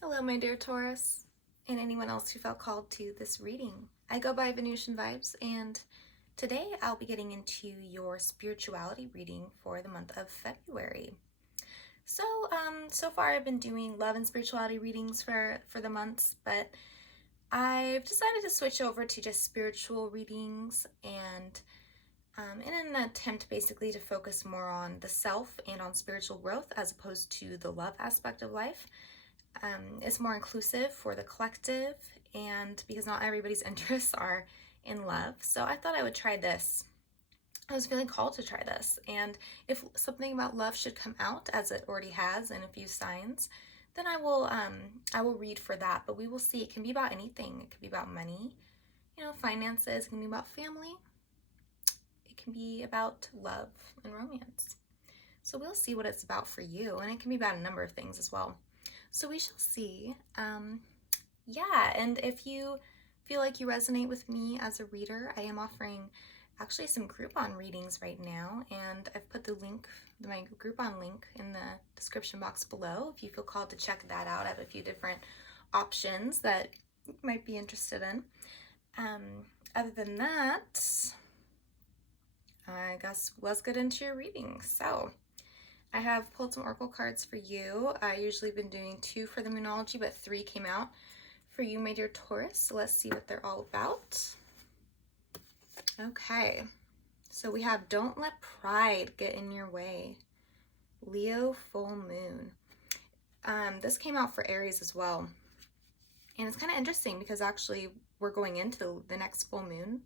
Hello, my dear Taurus, and anyone else who felt called to this reading. I go by Venusian Vibes, and today I'll be getting into your spirituality reading for the month of February. So far I've been doing love and spirituality readings for the months, but I've decided to switch over to just spiritual readings and in an attempt basically to focus more on the self and on spiritual growth as opposed to the love aspect of life. It's more inclusive for the collective, and because not everybody's interests are in love, so I thought I would try this. I was feeling called to try this, and if something about love should come out, as it already has in a few signs, then I will read for that. But we will see. It can be about anything. It could be about money, finances. It can be about family. It can be about love and romance. So we'll see what it's about for you, and it can be about a number of things as well. So we shall see. Yeah, and if you feel like you resonate with me as a reader, I am offering actually some Groupon readings right now, and I've put my Groupon link in the description box below if you feel called to check that out. I have a few different options that you might be interested in. Other than that, I guess let's get into your reading. So I have pulled some oracle cards for you. I usually been doing 2 for the Moonology, but 3 came out for you, my dear Taurus. So let's see what they're all about. Okay, so we have Don't Let Pride Get in Your Way. Leo full moon. This came out for Aries as well. And it's kind of interesting because actually we're going into the next full moon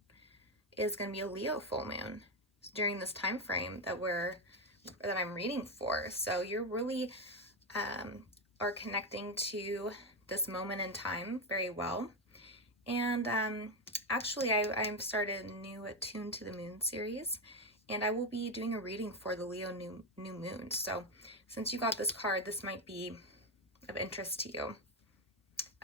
is going to be a Leo full moon during this time frame that I'm reading for. So you're really are connecting to this moment in time very well. And actually I'm started a new Attuned to the Moon series, and I will be doing a reading for the Leo new moon. So since you got this card, this might be of interest to you.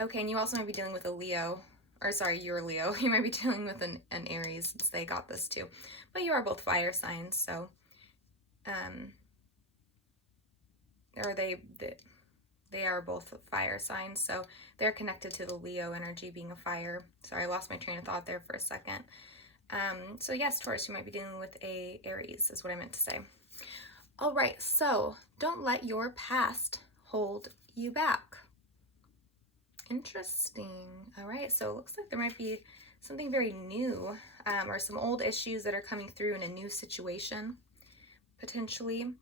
Okay, and you also might be dealing with a Leo, or sorry, you're a Leo. You might be dealing with an Aries since they got this too. But you are both fire signs, so or they are both fire signs, so they're connected to the Leo energy being a fire. Sorry, I lost my train of thought there for a second. So yes, Taurus, you might be dealing with a Aries is what I meant to say. All right, so don't let your past hold you back. Interesting. All right, so it looks like there might be something very new or some old issues that are coming through in a new situation, potentially.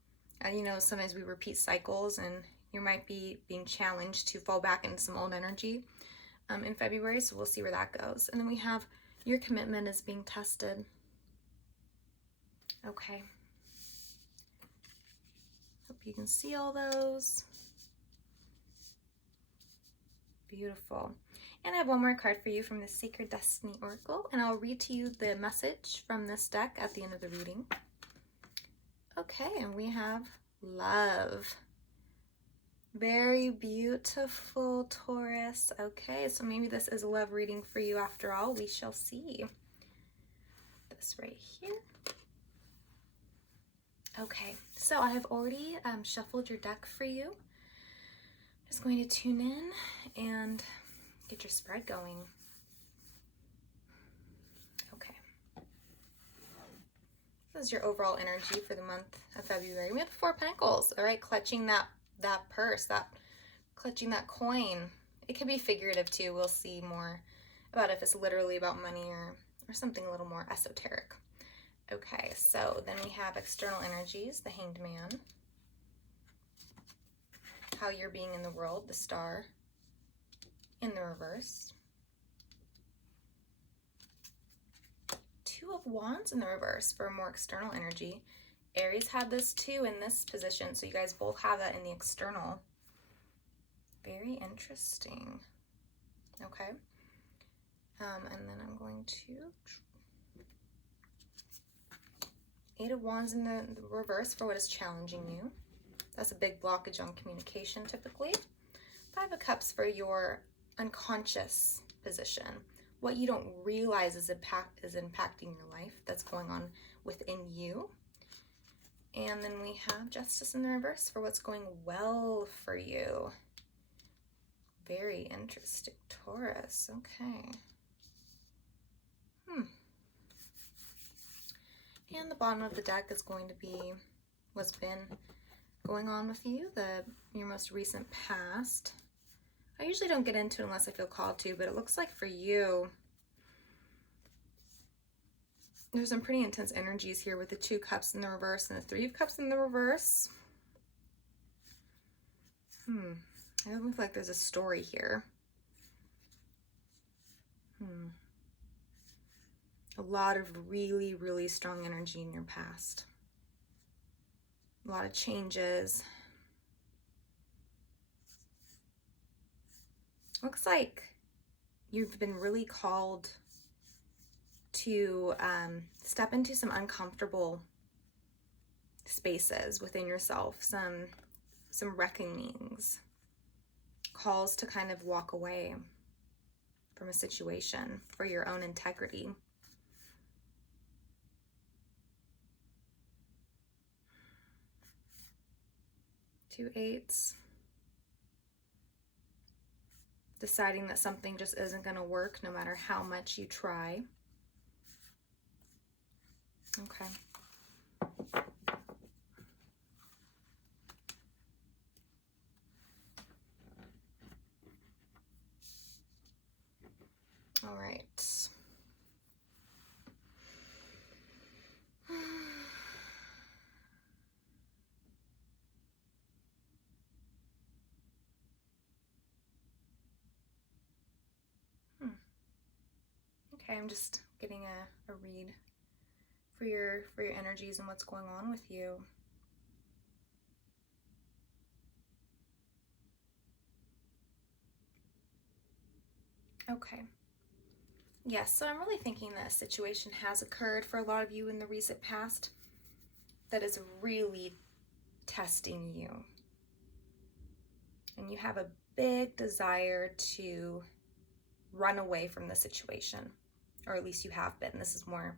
Sometimes we repeat cycles, and you might be being challenged to fall back into some old energy in February, so we'll see where that goes. And then we have your commitment is being tested. Okay. Hope you can see all those. Beautiful. And I have one more card for you from the Sacred Destiny Oracle, and I'll read to you the message from this deck at the end of the reading. Okay, and we have love. Very beautiful, Taurus. Okay, so maybe this is a love reading for you after all. We shall see. This right here. Okay, so I have already shuffled your deck for you. I'm just going to tune in and get your spread going. Okay. This is your overall energy for the month of February. We have the 4 of Pentacles, all right, clutching that purse, clutching that coin. It could be figurative too. We'll see more about if it's literally about money or something a little more esoteric. Okay, so then we have external energies, the Hanged Man, how you're being in the world, the Star in the reverse, 2 of Wands in the reverse for more external energy. Aries had this too in this position, so you guys both have that in the external. Very interesting. Okay. And then I'm going to 8 of Wands in the reverse for what is challenging you. That's a big blockage on communication typically. 5 of Cups for your unconscious position. What you don't realize is impacting your life that's going on within you. And then we have Justice in the reverse for what's going well for you. interesting, Taurus. Okay. And the bottom of the deck is going to be what's been going on with you, your most recent past. I usually don't get into it unless I feel called to, but it looks like for you, there's some pretty intense energies here with the 2 cups in the reverse and the 3 of cups in the reverse. I don't feel like there's a story here. A lot of really, really strong energy in your past. A lot of changes. Looks like you've been really called to step into some uncomfortable spaces within yourself, some reckonings, calls to kind of walk away from a situation for your own integrity. Two eights. Deciding that something just isn't going to work no matter how much you try. Okay. All right. Okay, I'm just getting a read for your energies and what's going on with you. Okay. Yes, so I'm really thinking that a situation has occurred for a lot of you in the recent past that is really testing you. And you have a big desire to run away from the situation, or at least you have been. This is more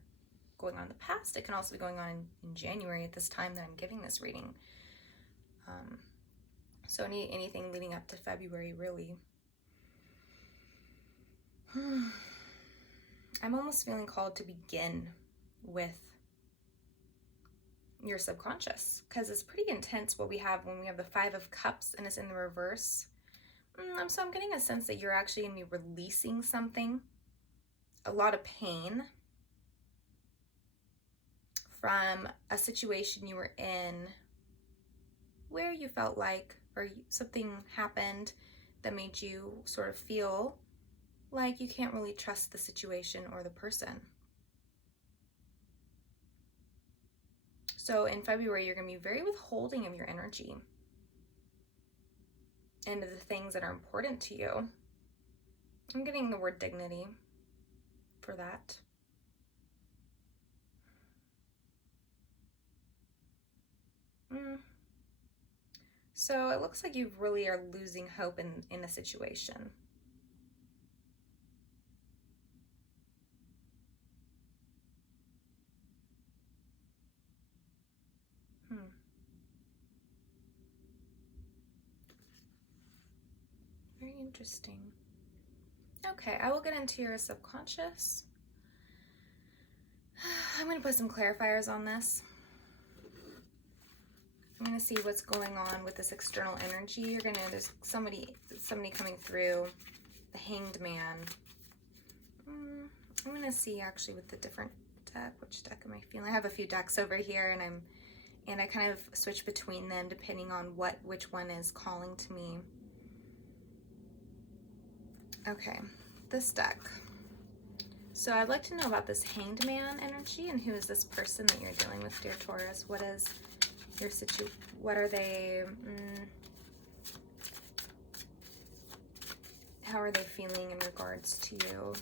going on in the past. It can also be going on in January at this time that I'm giving this reading. So anything leading up to February, really. I'm almost feeling called to begin with your subconscious, because it's pretty intense what we have when we have the 5 of Cups and it's in the reverse. So I'm getting a sense that you're actually going to be releasing something, a lot of pain from a situation you were in where you felt like, or something happened that made you sort of feel like you can't really trust the situation or the person. So in February, you're going to be very withholding of your energy and of the things that are important to you. I'm getting the word dignity for that. So it looks like you really are losing hope in a situation. Very interesting. Okay, I will get into your subconscious. I'm going to put some clarifiers on this. I'm going to see what's going on with this external energy. There's somebody coming through, the Hanged Man. I'm going to see actually with the different deck, which deck am I feeling? I have a few decks over here, and I kind of switch between them depending on which one is calling to me. Okay, this deck. So I'd like to know about this Hanged Man energy, and who is this person that you're dealing with, dear Taurus? What is your what are they, how are they feeling in regards to you?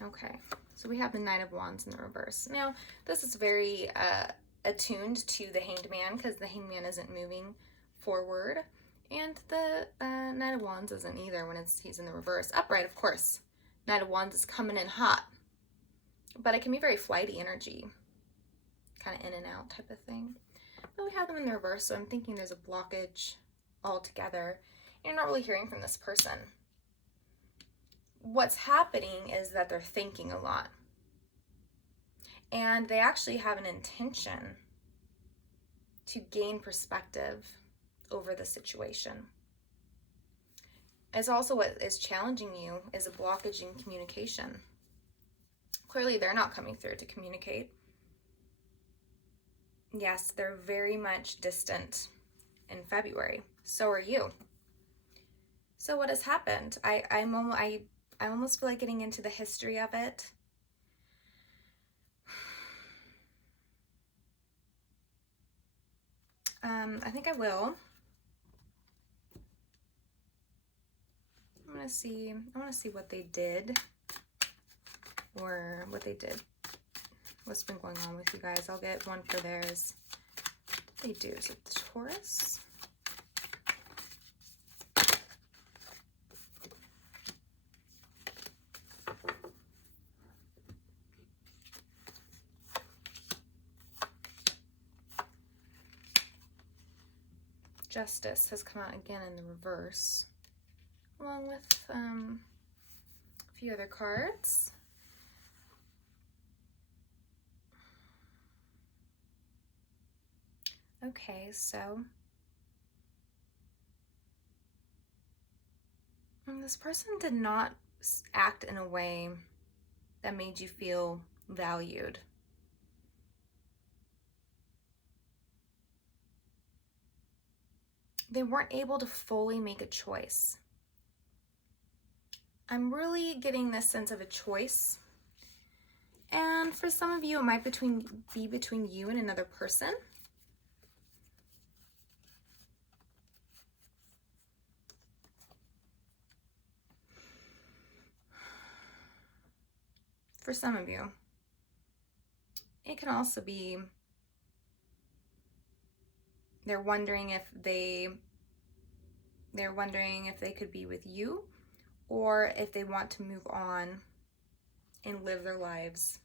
Okay, so we have the Knight of Wands in the reverse. Now, this is very attuned to the Hanged Man, because the Hanged Man isn't moving forward. And the Knight of Wands isn't either when he's in the reverse. Upright, of course. Knight of Wands is coming in hot. but it can be very flighty energy, kind of in and out type of thing. But we have them in the reverse, so I'm thinking there's a blockage altogether. You're not really hearing from this person. What's happening is that they're thinking a lot. And they actually have an intention to gain perspective over the situation. It's also what is challenging you is a blockage in communication. Clearly, they're not coming through to communicate. Yes, they're very much distant in February. So are you. So what has happened? I almost feel like getting into the history of it. I think I will. I want to see what they did, or what they did. What's been going on with you guys? I'll get one for theirs. What they do? Is it the Taurus? Justice has come out again in the reverse, along with a few other cards. Okay, so this person did not act in a way that made you feel valued. They weren't able to fully make a choice. I'm really getting this sense of a choice. And for some of you, it might be between you and another person. For some of you, it can also be they're wondering if they could be with you, or if they want to move on and live their lives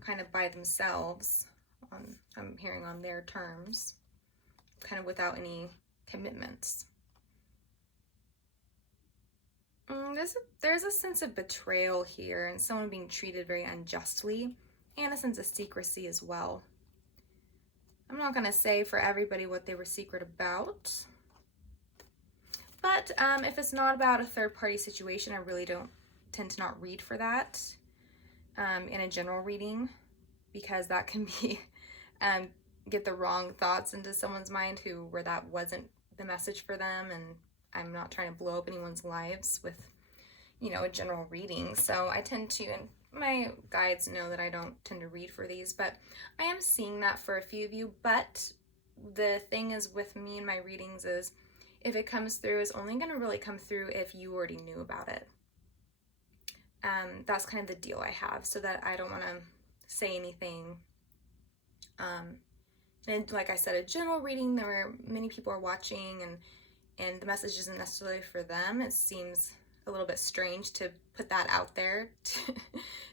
kind of by themselves. I'm hearing on their terms, kind of without any commitments. There's a sense of betrayal here, and someone being treated very unjustly, and a sense of secrecy as well. I'm not going to say for everybody what they were secret about, but if it's not about a third-party situation, I really don't tend to not read for that in a general reading, because that can be get the wrong thoughts into someone's mind where that wasn't the message for them, and I'm not trying to blow up anyone's lives with, a general reading. So I tend to, and my guides know that I don't tend to read for these, but I am seeing that for a few of you. But the thing is with me and my readings is, if it comes through, it's only going to really come through if you already knew about it. That's kind of the deal I have, so that I don't want to say anything. And like I said, a general reading, there are many people are watching, and the message isn't necessarily for them. It seems a little bit strange to put that out there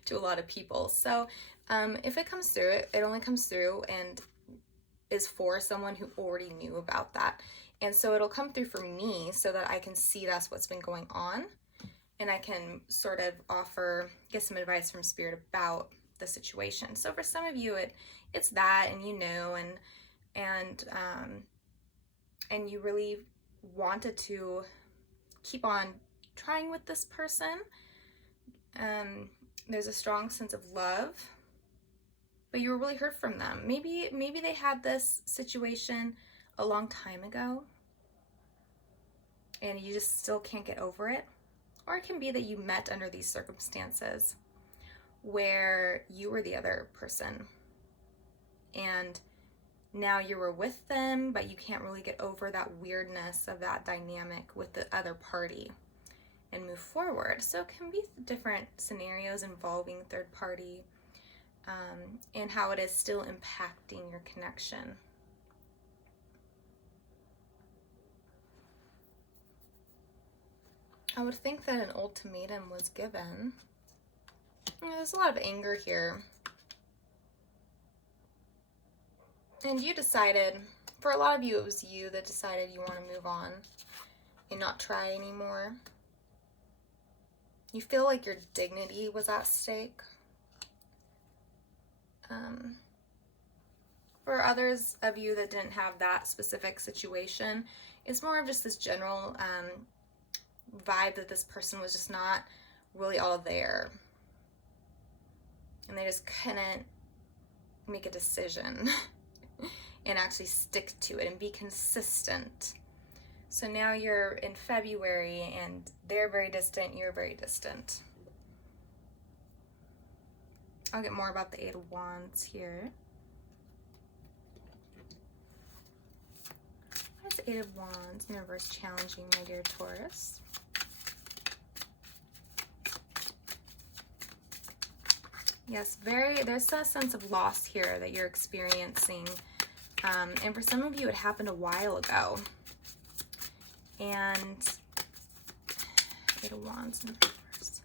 to a lot of people. So if it comes through, it only comes through and is for someone who already knew about that. And so it'll come through for me so that I can see that's what's been going on, and I can sort of get some advice from Spirit about the situation. So for some of you, it's that, and and you really wanted to keep on trying with this person. There's a strong sense of love, but you were really hurt from them. Maybe they had this situation a long time ago, and you just still can't get over it. Or it can be that you met under these circumstances where you were the other person, and now you were with them, but you can't really get over that weirdness of that dynamic with the other party and move forward. So it can be different scenarios involving third party, and how it is still impacting your connection. I would think that an ultimatum was given. There's a lot of anger here. And you decided, for a lot of you, it was you that decided you want to move on and not try anymore. You feel like your dignity was at stake. For others of you that didn't have that specific situation, it's more of just this general vibe that this person was just not really all there. And they just couldn't make a decision and actually stick to it and be consistent. So now you're in February and they're very distant, you're very distant. I'll get more about the Eight of Wands here. What is the Eight of Wands in reverse challenging, my dear Taurus? Yes, there's a sense of loss here that you're experiencing. And for some of you, it happened a while ago. And Eight of Wands in reverse.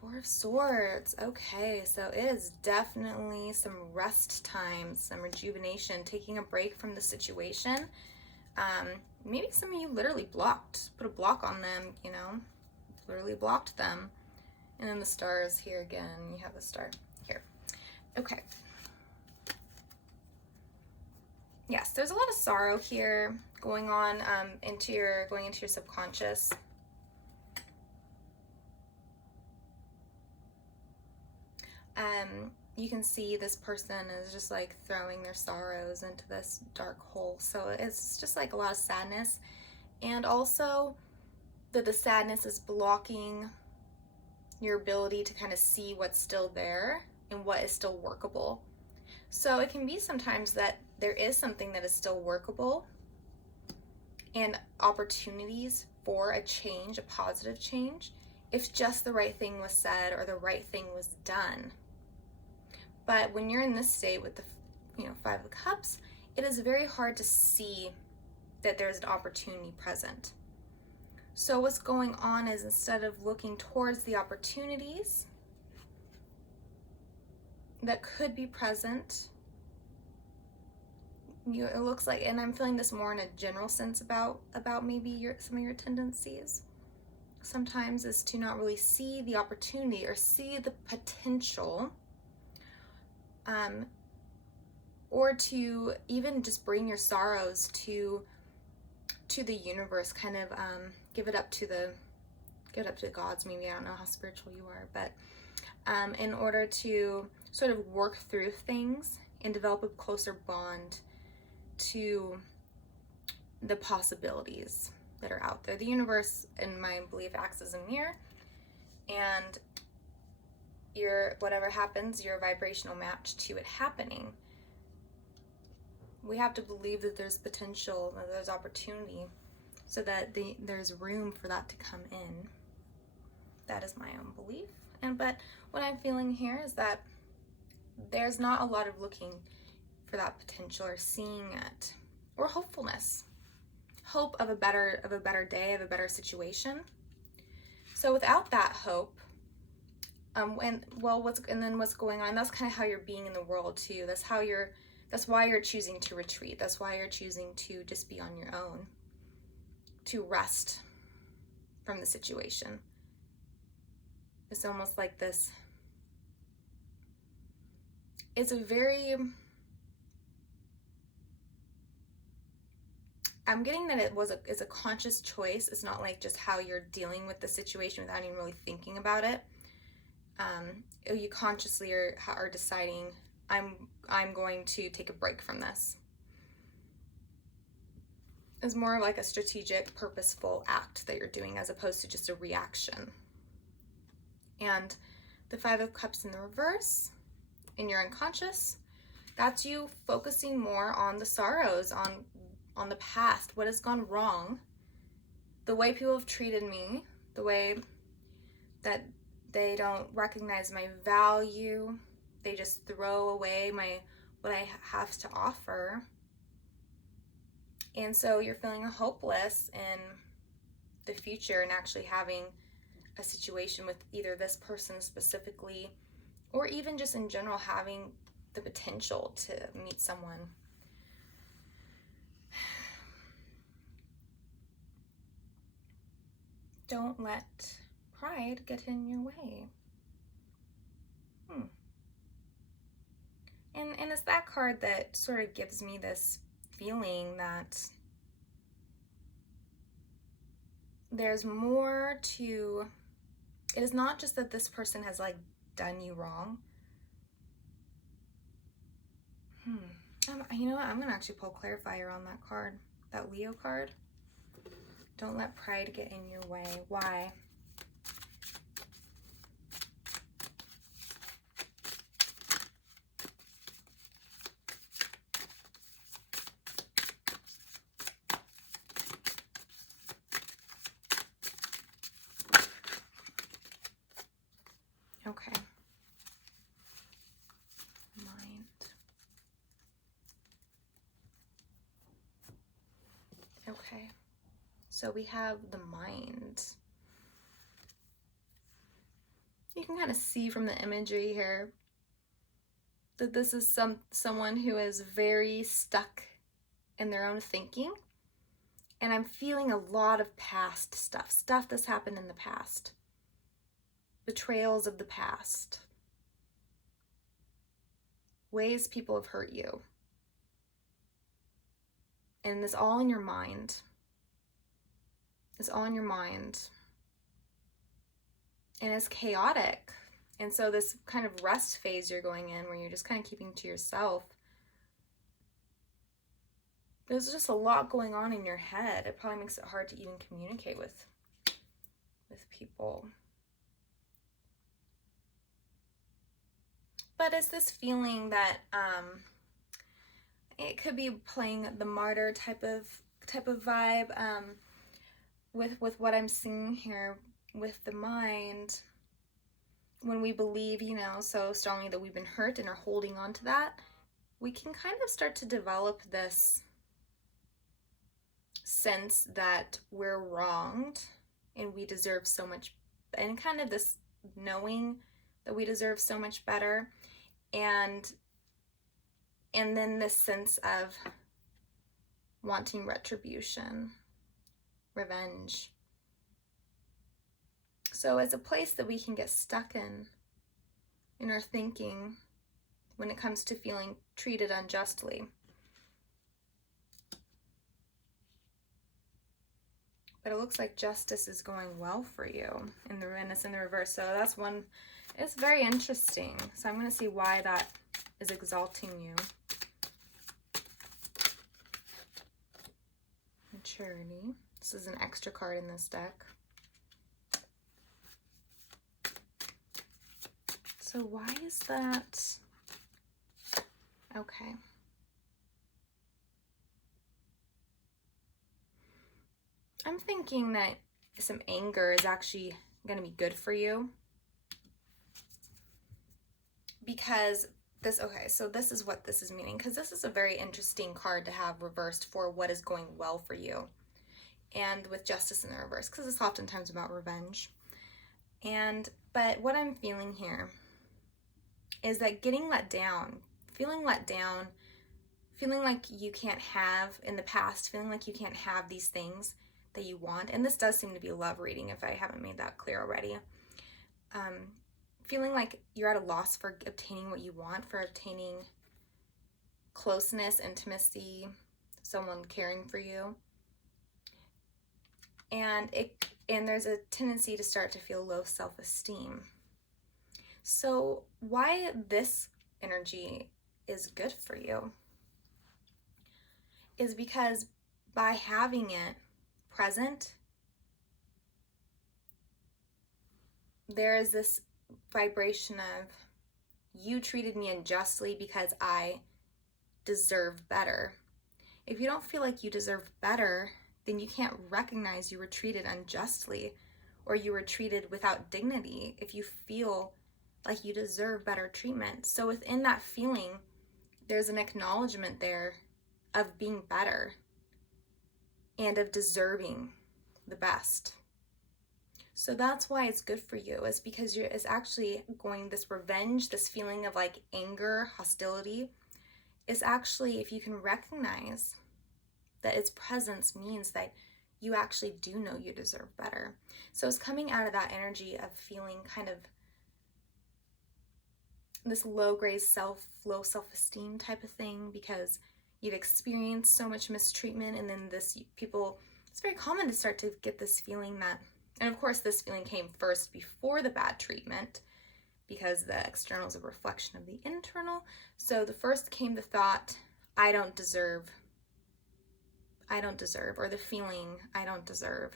Four of Swords. Okay, so it is definitely some rest time, some rejuvenation, taking a break from the situation. Maybe some of you literally put a block on them, you know, literally blocked them. And then the stars here again, you have the star here. Okay. Yes, there's a lot of sorrow here going on going into your subconscious. You can see this person is just like throwing their sorrows into this dark hole. So it's just like a lot of sadness, and also that the sadness is blocking your ability to kind of see what's still there and what is still workable. So it can be sometimes that there is something that is still workable and opportunities for a change, a positive change, if just the right thing was said or the right thing was done. But when you're in this state with the, Five of Cups, it is very hard to see that there's an opportunity present. So what's going on is, instead of looking towards the opportunities that could be present, it looks like, and I'm feeling this more in a general sense about maybe some of your tendencies sometimes, is to not really see the opportunity or see the potential, or to even just bring your sorrows to the universe, kind of give it up to the gods. Maybe, I don't know how spiritual you are, but in order to sort of work through things and develop a closer bond to the possibilities that are out there. The universe, in my belief, acts as a mirror, and whatever happens, you're a vibrational match to it happening. We have to believe that there's potential, that there's opportunity, so that there's room for that to come in. That is my own belief. But what I'm feeling here is that there's not a lot of looking for that potential or seeing it, or hopefulness, hope of a better day, of a better situation. So without that hope, what's going on? That's kind of how you're being in the world too. That's why you're choosing to retreat. That's why you're choosing to just be on your own, to rest from the situation. It's almost like this. It's I'm getting that it's a conscious choice. It's not like just how you're dealing with the situation without even really thinking about it. You consciously are deciding, I'm going to take a break from this. It's more like a strategic, purposeful act that you're doing, as opposed to just a reaction. And the Five of Cups in the reverse, in your unconscious, that's you focusing more on the sorrows, on the past, what has gone wrong, the way people have treated me, the way that they don't recognize my value, they just throw away what I have to offer. And so you're feeling hopeless in the future and actually having a situation with either this person specifically, or even just in general having the potential to meet someone. Don't let pride get in your way. And it's that card that sort of gives me this feeling that there's more to, it is not just that this person has like done you wrong. You know what, I'm gonna actually pull clarifier on that card, that Leo card. Don't let pride get in your way. Why? Okay. Mind. Okay. So we have the mind. You can kind of see from the imagery here that this is someone who is very stuck in their own thinking. And I'm feeling a lot of past stuff that's happened in the past. Betrayals of the past. Ways people have hurt you. And it's all in your mind. It's all in your mind. And it's chaotic. And so this kind of rest phase you're going in where you're just kind of keeping to yourself. There's just a lot going on in your head. It probably makes it hard to even communicate with people. But it's this feeling that it could be playing the martyr type of vibe with what I'm seeing here with the mind. When we believe, so strongly that we've been hurt and are holding on to that, we can kind of start to develop this sense that we're wronged and we deserve so much, and kind of this knowing that we deserve so much better, and then this sense of wanting retribution, revenge. So it's a place that we can get stuck in our thinking when it comes to feeling treated unjustly. But it looks like justice is going well for you, and it's in the reverse. So that's one, it's very interesting. So I'm going to see why that is exalting you. Maturity. This is an extra card in this deck. So why is that? Okay. I'm thinking that some anger is actually going to be good for you. Because so this is what this is meaning. Because this is a very interesting card to have reversed for what is going well for you. And with justice in the reverse. Because it's oftentimes about revenge. But what I'm feeling here is that getting let down, feeling like you can't have in the past, feeling like you can't have these things that you want, and this does seem to be a love reading if I haven't made that clear already, feeling like you're at a loss for obtaining what you want, for obtaining closeness, intimacy, someone caring for you, and there's a tendency to start to feel low self-esteem. So why this energy is good for you is because by having it present, there is this vibration of, you treated me unjustly because I deserve better. If you don't feel like you deserve better, then you can't recognize you were treated unjustly or you were treated without dignity if you feel like you deserve better treatment. So within that feeling, there's an acknowledgement there of being better and of deserving the best. So that's why it's good for you, is because it's actually going, this revenge, this feeling of like anger, hostility, is actually, if you can recognize that its presence means that you actually do know you deserve better. So it's coming out of that energy of feeling kind of this low self-esteem type of thing, because you've experienced so much mistreatment, and then it's very common to start to get this feeling that, and of course this feeling came first before the bad treatment, because the external is a reflection of the internal. So the first came the thought, I don't deserve, or the feeling, I don't deserve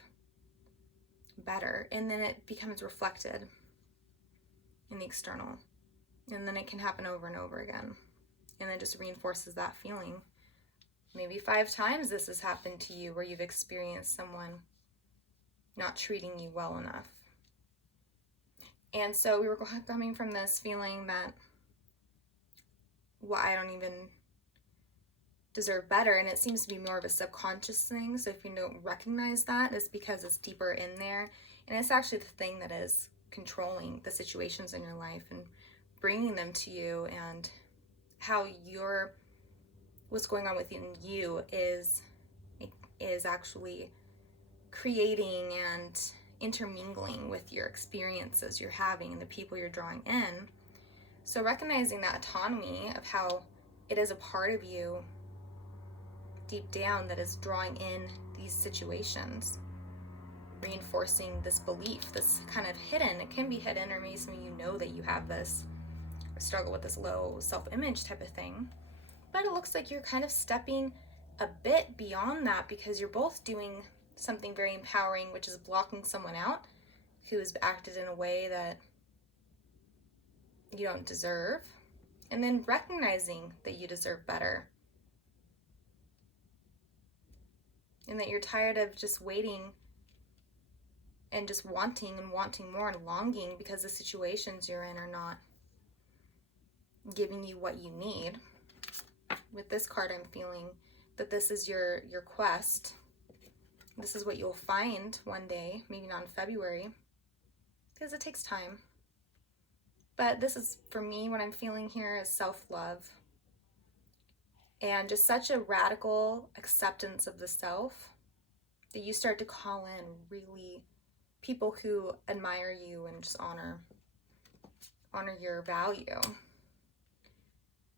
better. And then it becomes reflected in the external. And then it can happen over and over again. And then just reinforces that feeling. Maybe 5 times this has happened to you, where you've experienced someone not treating you well enough. And so we were coming from this feeling that, well, I don't even deserve better. And it seems to be more of a subconscious thing. So if you don't recognize that, it's because it's deeper in there. And it's actually the thing that is controlling the situations in your life and bringing them to you, and how what's going on within you is actually creating and intermingling with your experiences you're having and the people you're drawing in. So recognizing that autonomy of how it is a part of you deep down that is drawing in these situations, reinforcing this belief, this kind of hidden, it can be hidden, or maybe some of you know that you have this struggle with this low self-image type of thing, but it looks like you're kind of stepping a bit beyond that, because you're both doing something very empowering, which is blocking someone out who has acted in a way that you don't deserve, and then recognizing that you deserve better, and that you're tired of just waiting and just wanting more and longing because the situations you're in are not giving you what you need. With this card, I'm feeling that this is your quest. This is what you'll find one day, maybe not in February, because it takes time. But this is, for me, what I'm feeling here is self-love, and just such a radical acceptance of the self that you start to call in really people who admire you and just honor your value.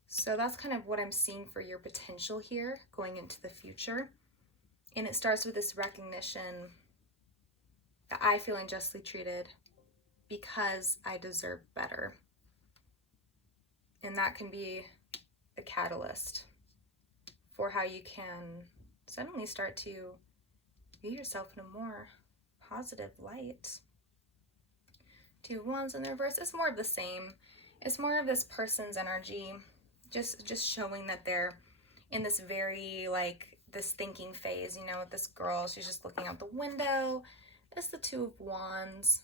So that's kind of what I'm seeing for your potential here going into the future. And it starts with this recognition that I feel unjustly treated because I deserve better. And that can be a catalyst for how you can suddenly start to view yourself in a more positive light. 2 of Wands in the reverse. It's more of the same. It's more of this person's energy, just showing that they're in this very, like, this thinking phase, you know, with this girl. She's just looking out the window. It's the 2 of Wands.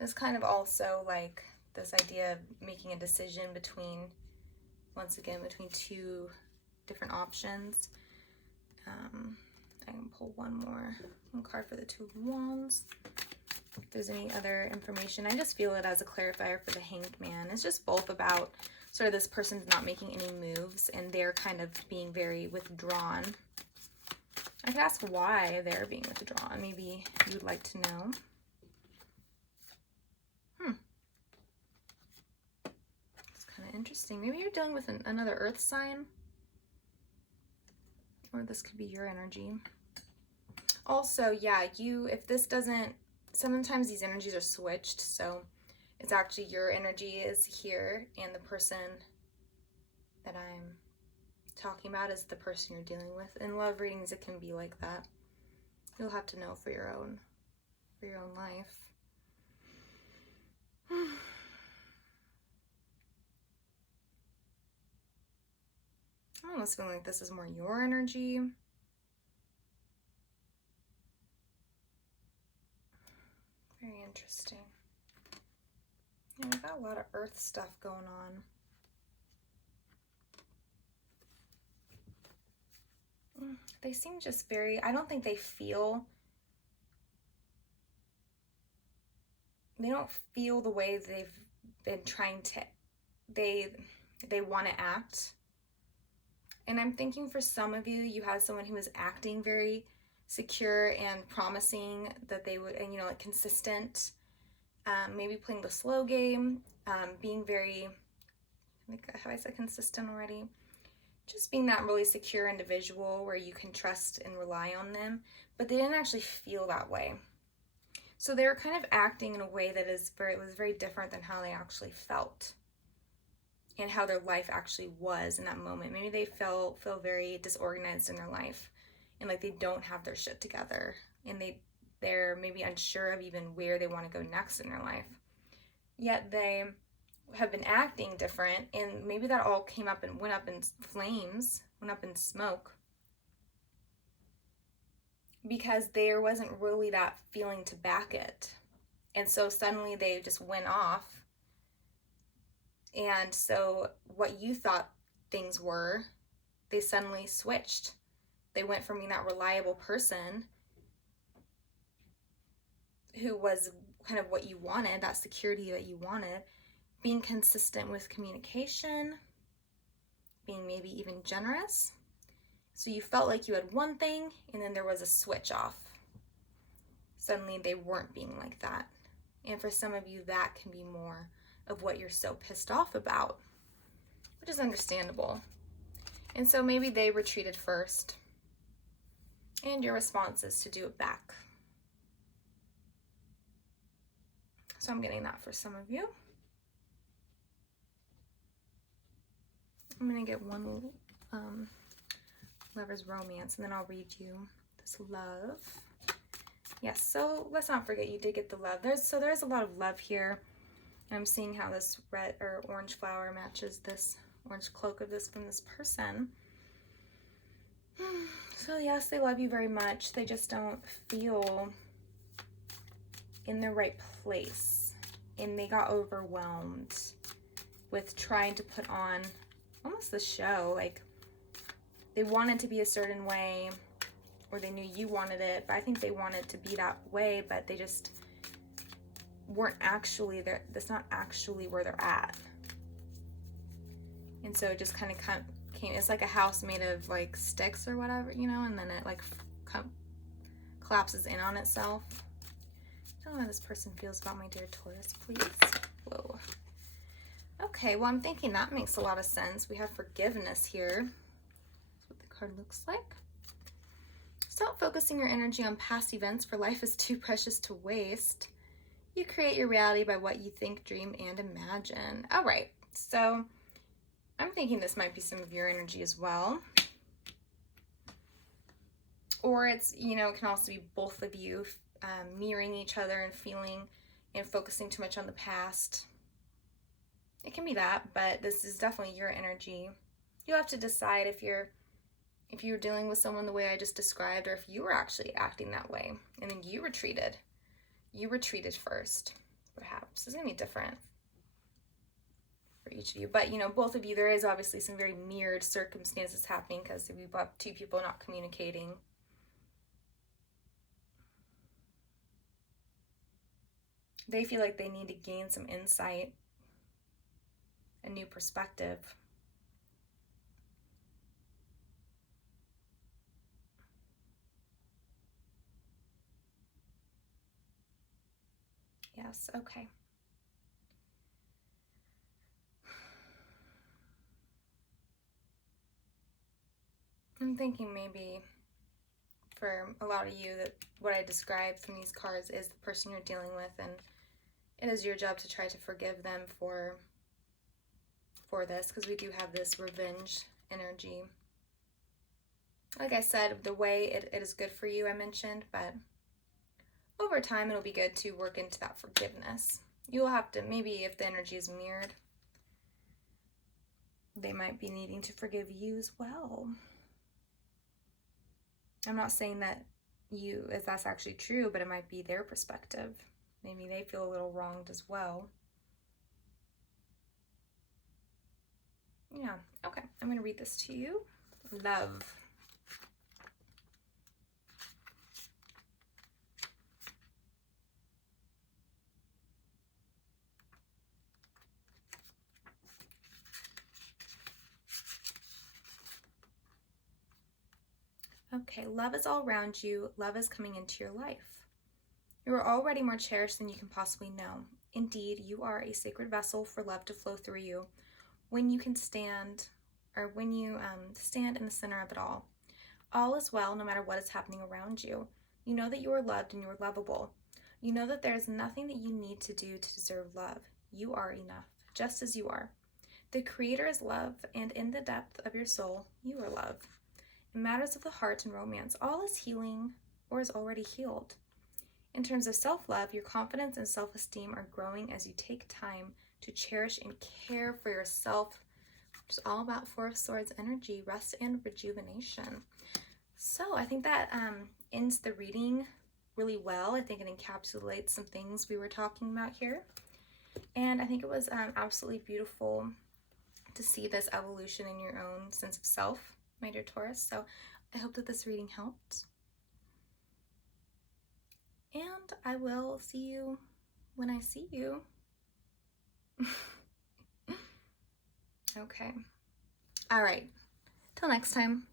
It's kind of also like this idea of making a decision between, once again, between 2 different options. I can pull one card for the 2 of Wands. If there's any other information, I just feel it as a clarifier for the Hanged Man. It's just both about sort of this person's not making any moves and they're kind of being very withdrawn. I could ask why they're being withdrawn. Maybe you'd like to know. It's kind of interesting. Maybe you're dealing with another earth sign, or this could be your energy. Also, yeah, if this doesn't, sometimes these energies are switched, so it's actually your energy is here and the person that I'm talking about is the person you're dealing with. In love readings, it can be like that. You'll have to know for your own life. I'm almost feeling like this is more your energy. Very interesting. Yeah, we've got a lot of earth stuff going on. They seem just very, I don't think they feel they don't feel the way they've been trying to, they want to act. And I'm thinking for some of you, you had someone who was acting very secure and promising that they would, and you know, like consistent, maybe playing the slow game, being very, have I said consistent already? Just being that really secure individual where you can trust and rely on them, but they didn't actually feel that way. So they were kind of acting in a way that was very different than how they actually felt and how their life actually was in that moment. Maybe they feel very disorganized in their life and like they don't have their shit together, and they're maybe unsure of even where they want to go next in their life. Yet they have been acting different, and maybe that all came up and went up in flames, went up in smoke, because there wasn't really that feeling to back it. And so suddenly they just went off. And so what you thought things were, they suddenly switched. They went from being that reliable person who was kind of what you wanted, that security that you wanted, being consistent with communication, being maybe even generous. So you felt like you had one thing, and then there was a switch off. Suddenly they weren't being like that. And for some of you, that can be more of what you're so pissed off about, which is understandable. And so maybe they retreated first, and your response is to do it back. So I'm getting that for some of you. I'm going to get one Lover's Romance, and then I'll read you this love. Yes, so let's not forget you did get the love. There's a lot of love here. And I'm seeing how this red or orange flower matches this orange cloak of this from this person. So yes, they love you very much. They just don't feel in the right place. And they got overwhelmed with trying to put on almost the show. Like they wanted to be a certain way, or they knew you wanted it, but I think they wanted to be that way, but they just weren't actually there. That's not actually where they're at. And so it just kind of came, it's like a house made of like sticks or whatever, you know, and then it like collapses in on itself. Tell me how this person feels about my dear Taurus, please. Whoa. Okay, well, I'm thinking that makes a lot of sense. We have forgiveness here. That's what the card looks like. Stop focusing your energy on past events, for life is too precious to waste. You create your reality by what you think, dream, and imagine. All right, so I'm thinking this might be some of your energy as well. Or it's, you know, it can also be both of you mirroring each other and feeling and focusing too much on the past. It can be that, but this is definitely your energy. You'll have to decide if you're dealing with someone the way I just described, or if you were actually acting that way and then you retreated. You retreated first, perhaps. It's going to be different for each of you. But, you know, both of you, there is obviously some very mirrored circumstances happening because we've got two people not communicating. They feel like they need to gain some insight, a new perspective. Yes, okay. I'm thinking maybe for a lot of you that what I described from these cards is the person you're dealing with, and it is your job to try to forgive them for this, because we do have this revenge energy. Like I said, the way it is good for you, I mentioned, but over time, it'll be good to work into that forgiveness. You'll have to, maybe if the energy is mirrored, they might be needing to forgive you as well. I'm not saying that if that's actually true, but it might be their perspective. Maybe they feel a little wronged as well. Yeah, okay. I'm going to read this to you. Love. Okay, love is all around you. Love is coming into your life. You are already more cherished than you can possibly know. Indeed, you are a sacred vessel for love to flow through you when you can stand, or when you stand in the center of it all. All is well no matter what is happening around you. You know that you are loved and you are lovable. You know that there is nothing that you need to do to deserve love. You are enough, just as you are. The Creator is love, and in the depth of your soul, you are love. In matters of the heart and romance, all is healing or is already healed. In terms of self-love, your confidence and self-esteem are growing as you take time to cherish and care for yourself, which is all about Four of Swords energy, rest and rejuvenation. So I think that ends the reading really well. I think it encapsulates some things we were talking about here. And I think it was absolutely beautiful to see this evolution in your own sense of self, my dear Taurus. So I hope that this reading helped. And I will see you when I see you. Okay. All right. Till next time.